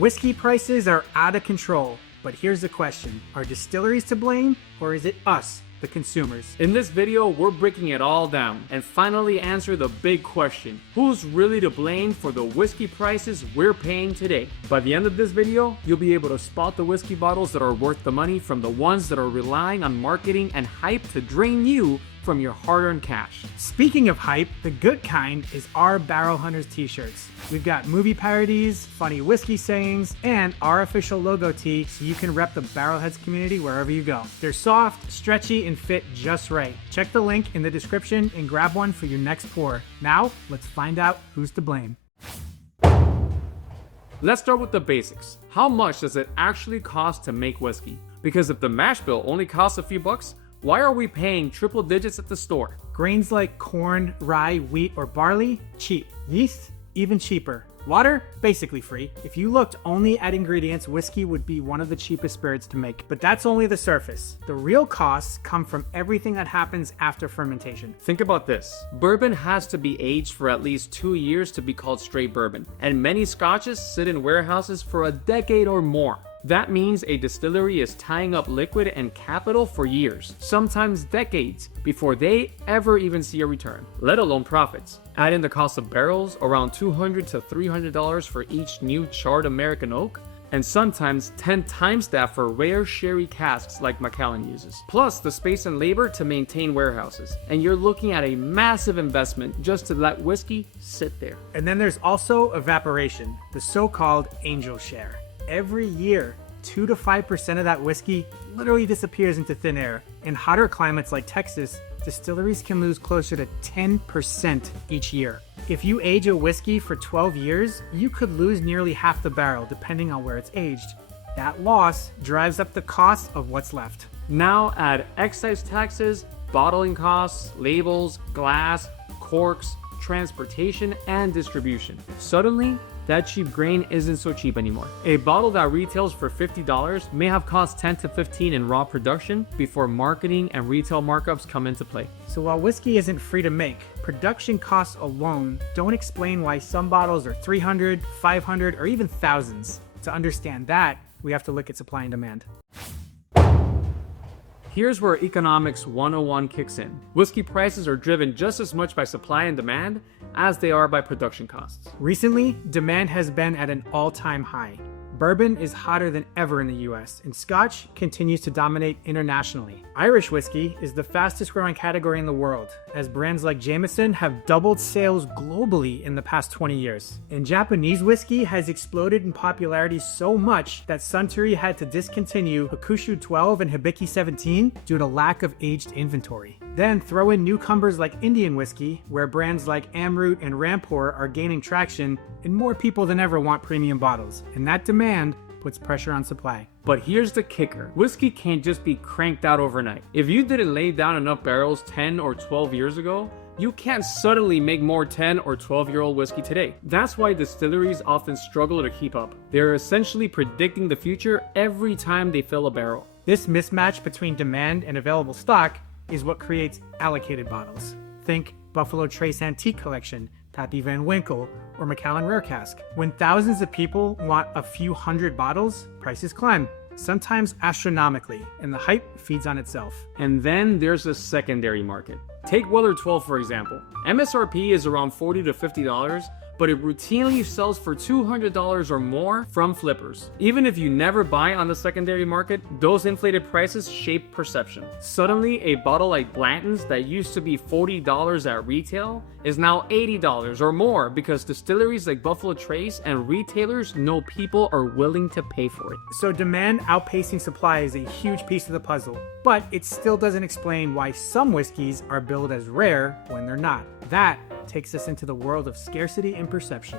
Whiskey prices are out of control, but here's the question. Are distilleries to blame, or is it us, the consumers? In this video, we're breaking it all down and finally answer the big question. Who's really to blame for the whiskey prices we're paying today? By the end of this video, you'll be able to spot the whiskey bottles that are worth the money from the ones that are relying on marketing and hype to drain you from your hard-earned cash. Speaking of hype, the good kind is our Barrel Hunters t-shirts. We've got movie parodies, funny whiskey sayings, and our official logo tee so you can rep the Barrelheads community wherever you go. They're soft, stretchy, and fit just right. Check the link in the description and grab one for your next pour. Now, let's find out who's to blame. Let's start with the basics. How much does it actually cost to make whiskey? Because if the mash bill only costs a few bucks, why are we paying triple digits at the store? Grains like corn, rye, wheat, or barley, cheap. Yeast, even cheaper. Water, basically free. If you looked only at ingredients, whiskey would be one of the cheapest spirits to make. But that's only the surface. The real costs come from everything that happens after fermentation. Think about this. Bourbon has to be aged for at least 2 years to be called straight bourbon, and many scotches sit in warehouses for a decade or more. That means a distillery is tying up liquid and capital for years, sometimes decades, before they ever even see a return, let alone profits. Add in the cost of barrels, around $200 to $300 for each new charred American oak, and sometimes 10 times that for rare sherry casks like Macallan uses. Plus the space and labor to maintain warehouses, and you're looking at a massive investment just to let whiskey sit there. And then there's also evaporation, the so-called angel share. Every year, 2 to 5% of that whiskey literally disappears into thin air. In hotter climates like Texas, distilleries can lose closer to 10% each year. If you age a whiskey for 12 years, you could lose nearly half the barrel depending on where it's aged. That loss drives up the cost of what's left. Now add excise taxes, bottling costs, labels, glass, corks, transportation, and distribution. Suddenly, that cheap grain isn't so cheap anymore. A bottle that retails for $50 may have cost $10 to $15 in raw production before marketing and retail markups come into play. So while whiskey isn't free to make, production costs alone don't explain why some bottles are $300, $500, or even thousands. To understand that, we have to look at supply and demand. Here's where Economics 101 kicks in. Whiskey prices are driven just as much by supply and demand as they are by production costs. Recently, demand has been at an all-time high. Bourbon is hotter than ever in the US, and Scotch continues to dominate internationally. Irish whiskey is the fastest growing category in the world, as brands like Jameson have doubled sales globally in the past 20 years. And Japanese whiskey has exploded in popularity so much that Suntory had to discontinue Hakushu 12 and Hibiki 17 due to lack of aged inventory. Then throw in newcomers like Indian whiskey, where brands like Amrut and Rampur are gaining traction, and more people than ever want premium bottles. And that demand puts pressure on supply. But here's the kicker. Whiskey can't just be cranked out overnight. If you didn't lay down enough barrels 10 or 12 years ago, you can't suddenly make more 10 or 12-year-old whiskey today. That's why distilleries often struggle to keep up. They're essentially predicting the future every time they fill a barrel. This mismatch between demand and available stock is what creates allocated bottles. Think Buffalo Trace Antique Collection, Pappy Van Winkle, or Macallan Rare Cask. When thousands of people want a few hundred bottles, prices climb, sometimes astronomically, and the hype feeds on itself. And then there's the secondary market. Take Weller 12 for example. MSRP is around $40 to $50, but it routinely sells for $200 or more from flippers. Even if you never buy on the secondary market, those inflated prices shape perception. Suddenly, a bottle like Blanton's that used to be $40 at retail is now $80 or more because distilleries like Buffalo Trace and retailers know people are willing to pay for it. So demand outpacing supply is a huge piece of the puzzle, but it still doesn't explain why some whiskeys are billed as rare when they're not. That takes us into the world of scarcity and perception.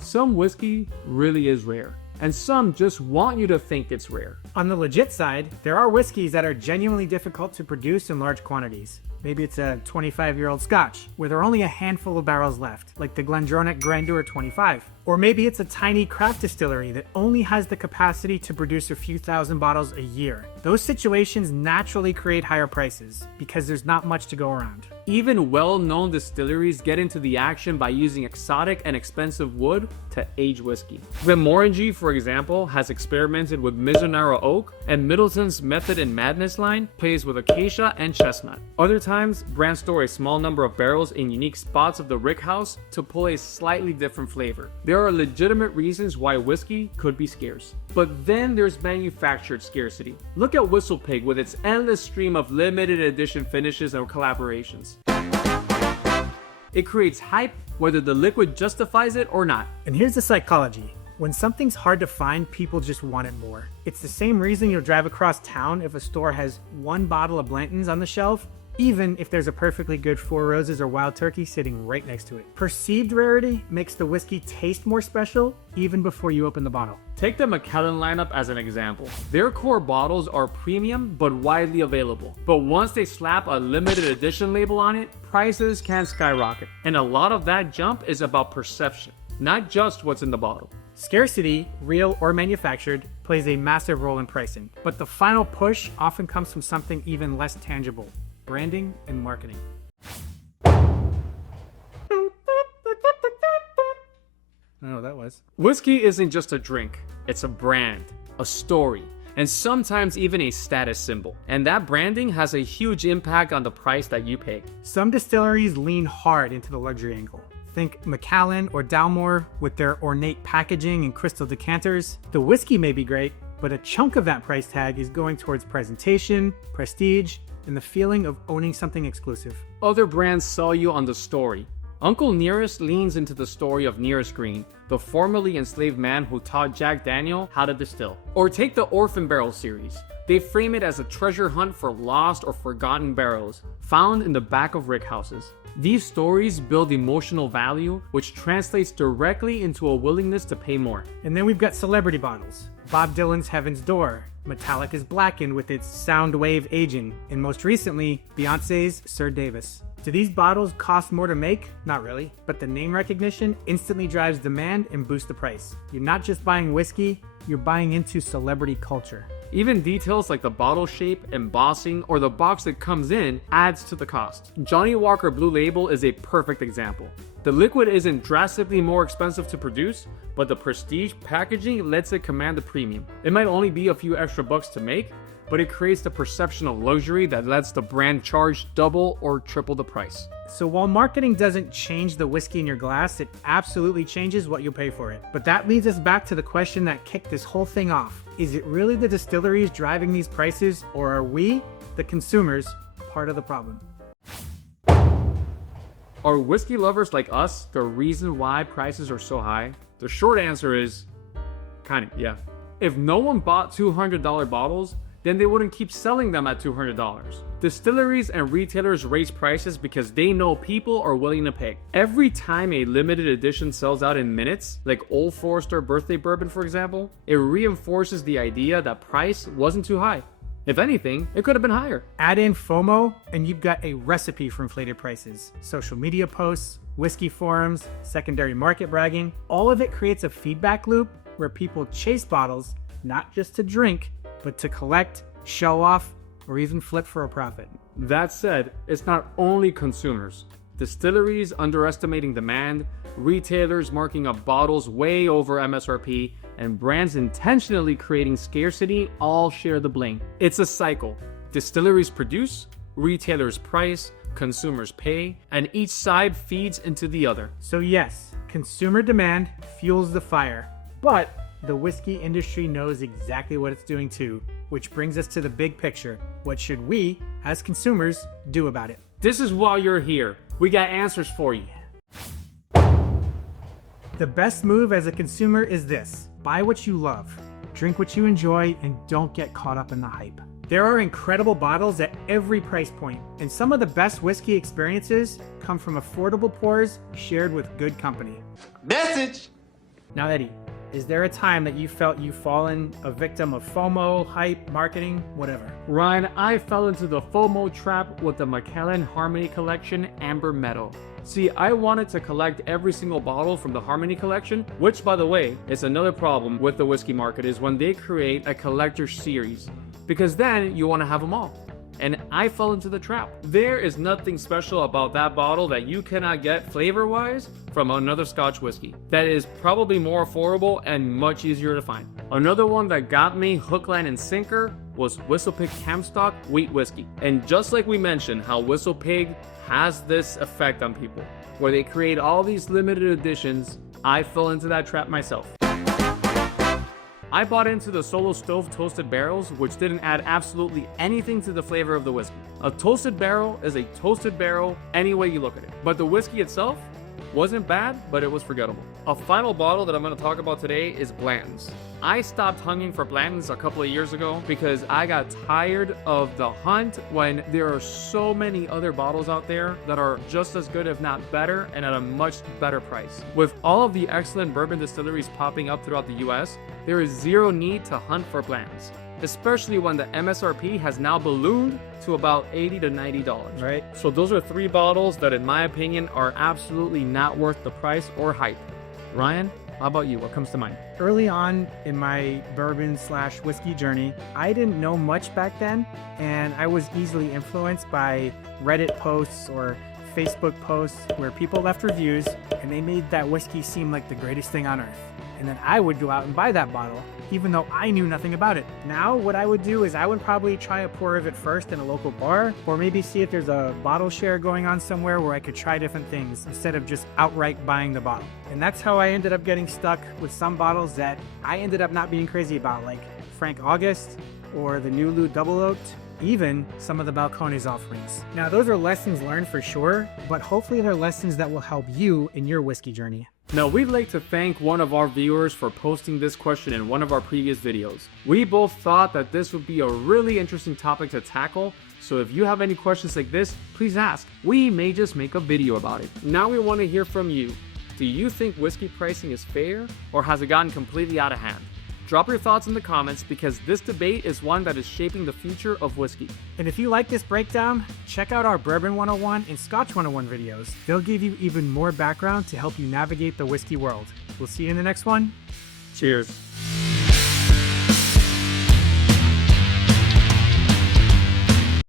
Some whiskey really is rare, and some just want you to think it's rare. On the legit side, there are whiskeys that are genuinely difficult to produce in large quantities. Maybe it's a 25-year-old Scotch, where there are only a handful of barrels left, like the Glendronach Grandeur 25. Or maybe it's a tiny craft distillery that only has the capacity to produce a few thousand bottles a year. Those situations naturally create higher prices because there's not much to go around. Even well-known distilleries get into the action by using exotic and expensive wood to age whiskey. Glenmorangie, for example, has experimented with Mizunara oak, and Middleton's Method in Madness line plays with acacia and chestnut. Other times, brands store a small number of barrels in unique spots of the rickhouse to pull a slightly different flavor. There are legitimate reasons why whiskey could be scarce. But then there's manufactured scarcity. Look at Whistle Pig with its endless stream of limited edition finishes and collaborations. It creates hype whether the liquid justifies it or not. And here's the psychology. When something's hard to find, people just want it more. It's the same reason you'll drive across town if a store has one bottle of Blanton's on the shelf, even if there's a perfectly good Four Roses or Wild Turkey sitting right next to it. Perceived rarity makes the whiskey taste more special even before you open the bottle. Take the Macallan lineup as an example. Their core bottles are premium but widely available. But once they slap a limited edition label on it, prices can skyrocket. And a lot of that jump is about perception, not just what's in the bottle. Scarcity, real or manufactured, plays a massive role in pricing. But the final push often comes from something even less tangible: branding and marketing. I don't know what that was. Whiskey isn't just a drink, it's a brand, a story, and sometimes even a status symbol. And that branding has a huge impact on the price that you pay. Some distilleries lean hard into the luxury angle. Think Macallan or Dalmore with their ornate packaging and crystal decanters. The whiskey may be great, but a chunk of that price tag is going towards presentation, prestige, and the feeling of owning something exclusive. Other brands sell you on the story. Uncle Nearest leans into the story of Nearest Green, the formerly enslaved man who taught Jack Daniel how to distill. Or take the Orphan Barrel series. They frame it as a treasure hunt for lost or forgotten barrels found in the back of rickhouses. These stories build emotional value, which translates directly into a willingness to pay more. And then we've got celebrity bottles. Bob Dylan's Heaven's Door, Metallica's Blackened with its sound wave aging, and most recently, Beyonce's Sir Davis. Do these bottles cost more to make? Not really, but the name recognition instantly drives demand and boosts the price. You're not just buying whiskey, you're buying into celebrity culture. Even details like the bottle shape, embossing, or the box it comes in adds to the cost. Johnnie Walker Blue Label is a perfect example. The liquid isn't drastically more expensive to produce, but the prestige packaging lets it command a premium. It might only be a few extra bucks to make, but it creates the perception of luxury that lets the brand charge double or triple the price. So while marketing doesn't change the whiskey in your glass, it absolutely changes what you pay for it. But that leads us back to the question that kicked this whole thing off. Is it really the distilleries driving these prices, or are we, the consumers, part of the problem? Are whiskey lovers like us the reason why prices are so high? The short answer is, yeah. If no one bought $200 bottles, then they wouldn't keep selling them at $200. Distilleries and retailers raise prices because they know people are willing to pay. Every time a limited edition sells out in minutes, like Old Forester Birthday Bourbon for example, it reinforces the idea that price wasn't too high. If anything, it could have been higher. Add in FOMO and you've got a recipe for inflated prices. Social media posts, whiskey forums, secondary market bragging, all of it creates a feedback loop where people chase bottles, not just to drink, but to collect, show off, or even flip for a profit. That said, it's not only consumers. Distilleries underestimating demand, retailers marking up bottles way over MSRP, and brands intentionally creating scarcity all share the blame. It's a cycle. Distilleries produce, retailers price, consumers pay, and each side feeds into the other. So yes, consumer demand fuels the fire, but the whiskey industry knows exactly what it's doing too, which brings us to the big picture. What should we, as consumers, do about it? This is why you're here. We got answers for you. The best move as a consumer is this: buy what you love, drink what you enjoy, and don't get caught up in the hype. There are incredible bottles at every price point, and some of the best whiskey experiences come from affordable pours shared with good company. Message! Now, Eddie, is there a time that you felt you've fallen a victim of FOMO, hype, marketing, whatever? Ryan, I fell into the FOMO trap with the Macallan Harmony Collection Amber Meadow. See, I wanted to collect every single bottle from the Harmony collection, which by the way, is another problem with the whiskey market, is when they create a collector series, because then you want to have them all. And I fell into the trap. There is nothing special about that bottle that you cannot get flavor-wise from another Scotch whiskey. That is probably more affordable and much easier to find. Another one that got me hook, line, and sinker was Whistle Pig Camstock Wheat Whiskey. And just like we mentioned how Whistle Pig has this effect on people, where they create all these limited editions, I fell into that trap myself. I bought into the Solo Stove toasted barrels, which didn't add absolutely anything to the flavor of the whiskey. A toasted barrel is a toasted barrel any way you look at it. But the whiskey itself wasn't bad, but it was forgettable. A final bottle that I'm going to talk about today is Blanton's. I stopped hunting for Blanton's a couple of years ago because I got tired of the hunt when there are so many other bottles out there that are just as good, if not better, and at a much better price. With all of the excellent bourbon distilleries popping up throughout the US, there is zero need to hunt for Blanton's, especially when the MSRP has now ballooned to about $80 to $90. Right. So those are 3 bottles that in my opinion are absolutely not worth the price or hype. Ryan, how about you? What comes to mind? Early on in my bourbon/whiskey journey, I didn't know much back then, and I was easily influenced by Reddit posts or Facebook posts where people left reviews and they made that whiskey seem like the greatest thing on earth. And then I would go out and buy that bottle, even though I knew nothing about it. Now, what I would do is I would probably try a pour of it first in a local bar, or maybe see if there's a bottle share going on somewhere where I could try different things instead of just outright buying the bottle. And that's how I ended up getting stuck with some bottles that I ended up not being crazy about, like Frank August or the New Lou Double Oaked, even some of the Balcones offerings. Now, those are lessons learned for sure, but hopefully they're lessons that will help you in your whiskey journey. Now, we'd like to thank one of our viewers for posting this question in one of our previous videos. We both thought that this would be a really interesting topic to tackle, so if you have any questions like this, please ask. We may just make a video about it. Now we want to hear from you. Do you think whiskey pricing is fair, or has it gotten completely out of hand? Drop your thoughts in the comments because this debate is one that is shaping the future of whiskey. And if you like this breakdown, check out our Bourbon 101 and Scotch 101 videos. They'll give you even more background to help you navigate the whiskey world. We'll see you in the next one. Cheers.